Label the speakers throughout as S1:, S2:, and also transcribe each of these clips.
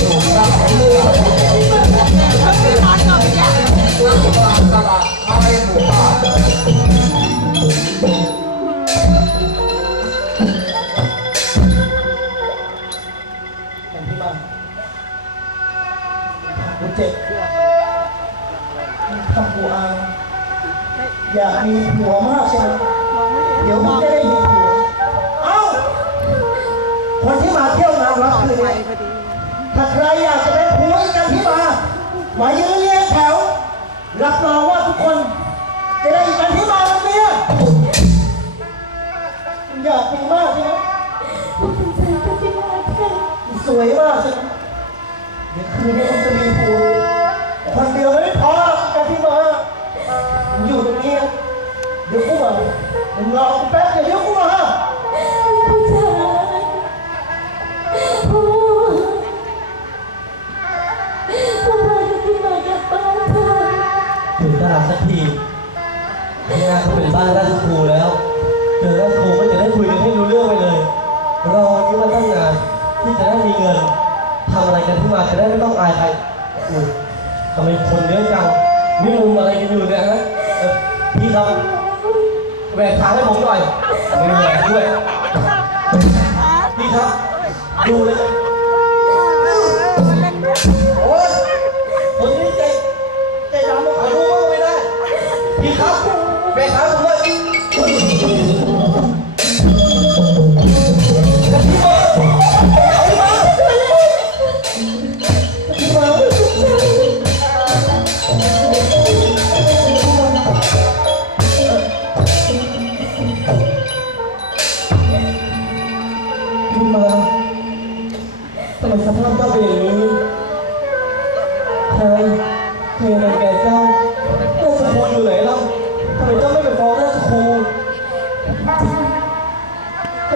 S1: อย่างที่มากูเจ็บทำกูอายอยากมีผัวมากใช่ไหมเดี๋ยวมึงจะได้มีผัว เอ้า คนที่มาเที่ยวงานวัดคืนนี้ ถ้าใครอยากจะเป็นผัวกันที่มา มายืนเรียงแถว รับรองว่าทุกคน จะได้กันที่มาวันเนี้ยอยากมีมากใช่ไหมสวยมากใช่ไหมเดี๋ยวคืนนี้ผมจะมีผัวคนเดียวไม่พอกันที่มาอยู่ตรงนี้เดี๋ยวกูมามึงรอกูแป๊บเดี๋ยวกูมา
S2: ถึงตลาดสักทีที่หน้าเขาเป็นบ้านราชครูแล้ว เจอราชครูก็จะได้คุยกันให้รู้เรื่องไปเลยรอวันนี้มาตั้งนานที่จะได้มีเงินทำอะไรกันที่มาจะได้ไม่ต้องอายใครอุ้ทำไมคนเยอะจังนี่มุมอะไรกันอยู่เนี่ยฮะพี่ครับแหวกทางให้ผมหน่อยมีแหวกด้วยพี่ครับดูเลย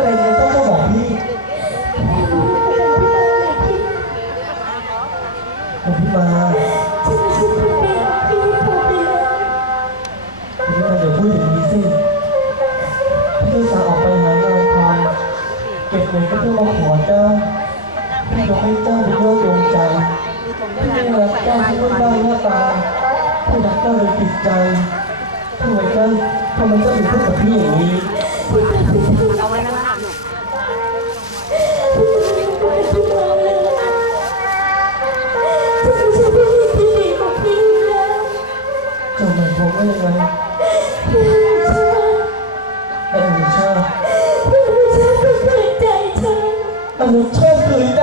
S2: อะไรเนี่ยเจ้าเจ้าบอกพี่เอาพี่มาพี่มาเดี๋ยวพูดอย่างนี้สิพี่จะออกไปหางานทำเก็บเงินก็เพื่อมาขอเจ้าพี่ยกให้เจ้าเป็นยอดดวงใจพี่ไม่รักเจ้าที่รูปร่างหน้าตาพี่รักเจ้าโดยจิตใจทำไมเจ้าทำไมเจ้าถึงพูดกับพี่อย่างนี้ อนุชาติคืนใ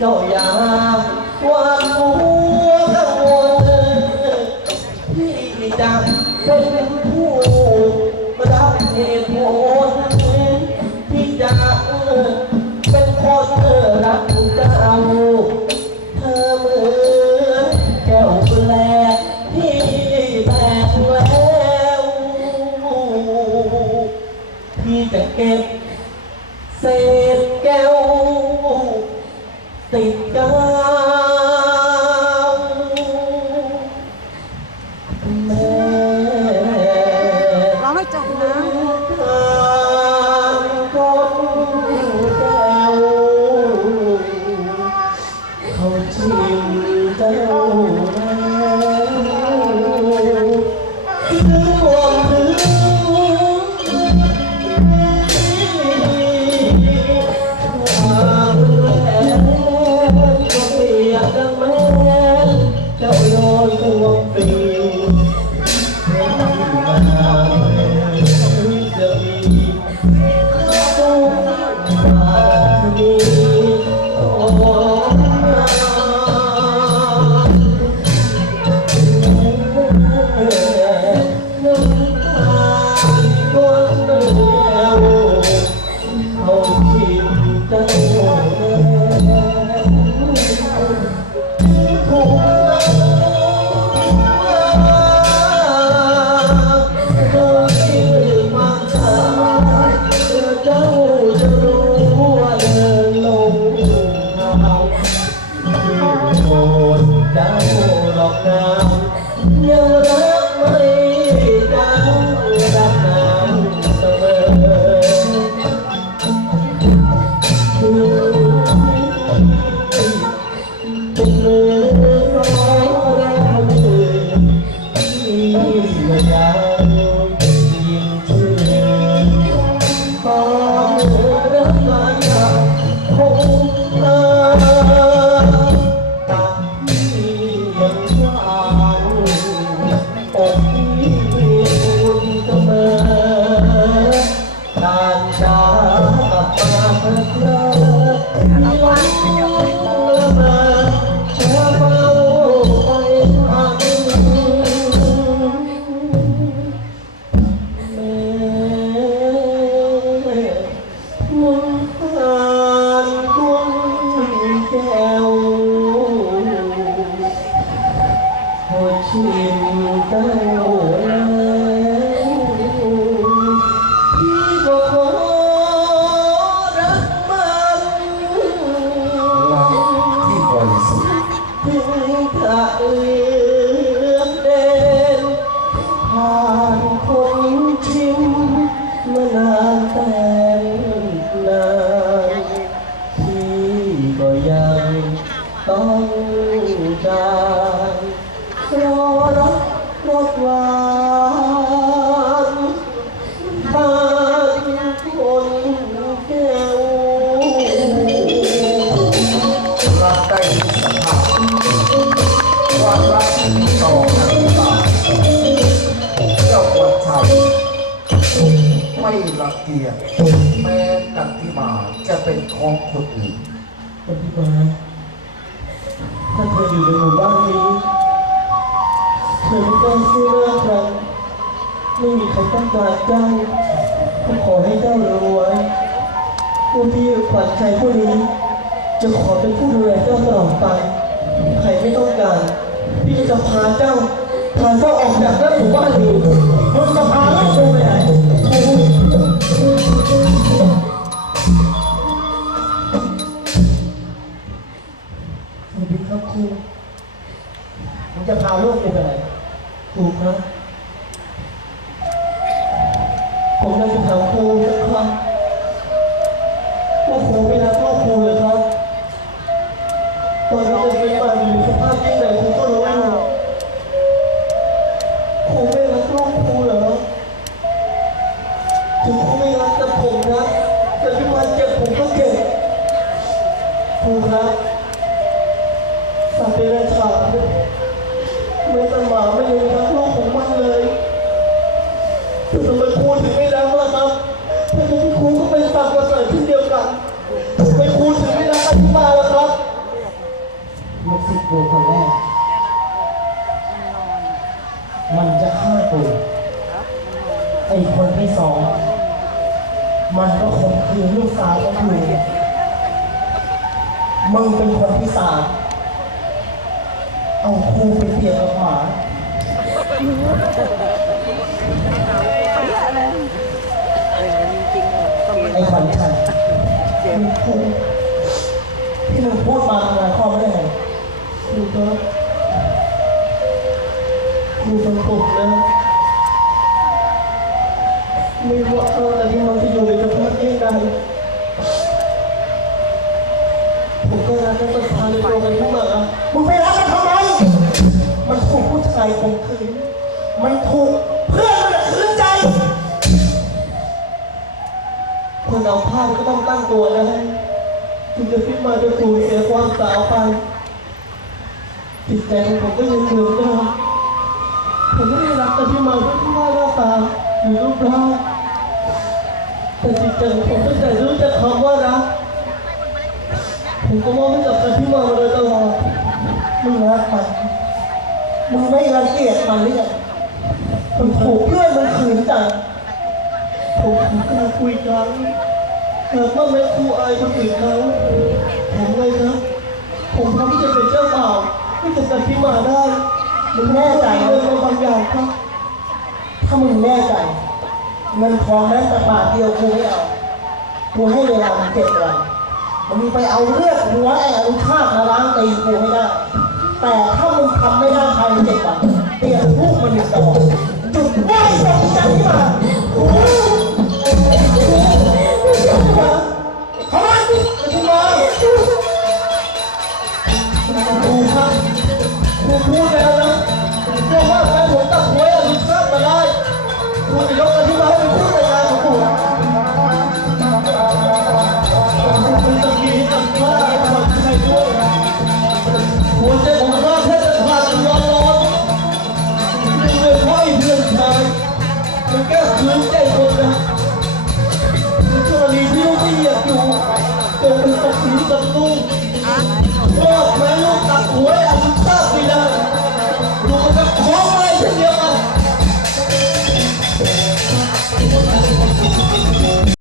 S2: เจ้าอย่าว่าหัวกังวลพี่จะเป็นผู้รับเหตุผล ติ ยชื่อมาสายเจ้าจะรู้ว่าเดินลงทางโปรดเจ้าดอกนางยังรักไม่ ก็ขอรักมัน
S3: รักที่บริสุทธิ์
S2: ถึงพระเลือกเด่นผ่านคนชิมมานานแต่นานที่ก็ยังต้องการ
S3: ไม่รักเกียจแม้กันที่มาจะเป็นของคนอื่น
S2: คนที่มาถ้าเธออยู่ในหมู่บ้านนี้เธอไม่ต้องสู้เรื่องใครไม่มีใครต้องการเจ้าก็ขอให้เจ้ารู้ไว้ว่าพี่ขวัญใจผู้นี้ จะขอเป็นผู้ดูแลเจ้าตลอดไป ใครไม่ต้องการ พี่ก็จะพาเจ้าพาเจ้าออกจากหมู่บ้านนี้มึงจะพาเจ้ ผมอยากจะถามครูสักครั้งว่าครูไม่รักลูกครูเลยครับตอนเราเป็นมาอยู่ในสภาพยิ่งใหญ่ครูก็รู้อยู่ครูไม่รักลูกครูเหรอถึงครูไม่รักแต่ผมรักแต่ที่มันเจ็บผมก็เจ็บครูครับสัตว์เดรัจฉาน ลูก
S1: ศิษย์กูคนแรก มันจะฆ่ากูไอ้คนที่สอง มันก็ข่มขืนลูกสาวของกูมึงเป็นคนที่สามเอาครูไปเปรียบกับหมาไอ้ขวัญชัยมึงพูดที่มึงพูดมาหมายความว่ายังไง
S2: ค รูครับครูฟังผมนะ ไม่ว่าอะไรที่มันจะอยู่ในสภาพยิ่งใดผมก็รักและศรัทธาในตัวมันทั้งหมดอะ
S1: มึงไปรักมันทำไม มันถูกผู้ชายข่มขืน มันถูกเพื่อนมันอะขืนใจ
S2: คนเอาพลาดก็ต้องตั้งตัวนะถึงจะพิดมาจะสูญเสียความสาวไป จิตใจของผมก็ยังเหมือนเดิมผมไม่ได้รักแต่ที่มาด้วยที่ว่าหน้าตาหรือรูปร่างแต่จิตใจของผมตั้งแต่รู้จักคำว่ารักผมก็มอบให้กับแต่ที่มาโดยตลอด
S1: มึงรักมันมึงไม่รังเกียจมันหรือยังมันถูกเพื่อนมันขืนใจ
S2: ผมขอกาคุยกันหากว่าแม่ครูอายคนอื่นเขาผมเลยครับผมพร้อมที่จะเป็นเจ้าบ่าว ที่จะกันที่มาได้
S1: มึงแน่ใจ
S2: เงิ
S1: นะ
S2: นมาบางอย่างครับ
S1: ถ้ามึงแน่ใจเงินทองนั้แต่บาทเดียวกูไม่เอากูให้เวลามึงเจ็ดวันมึงไปเอาเลือดหัวไอ้อนุชาติมาล้างตีกูให้ได้ แต่ถ้ามึงทำไม่ได้ภายในเจ็ดวันเตรียมลูกมันอยู่ต่อจุดไหว้ตรงจันทร์ที่มา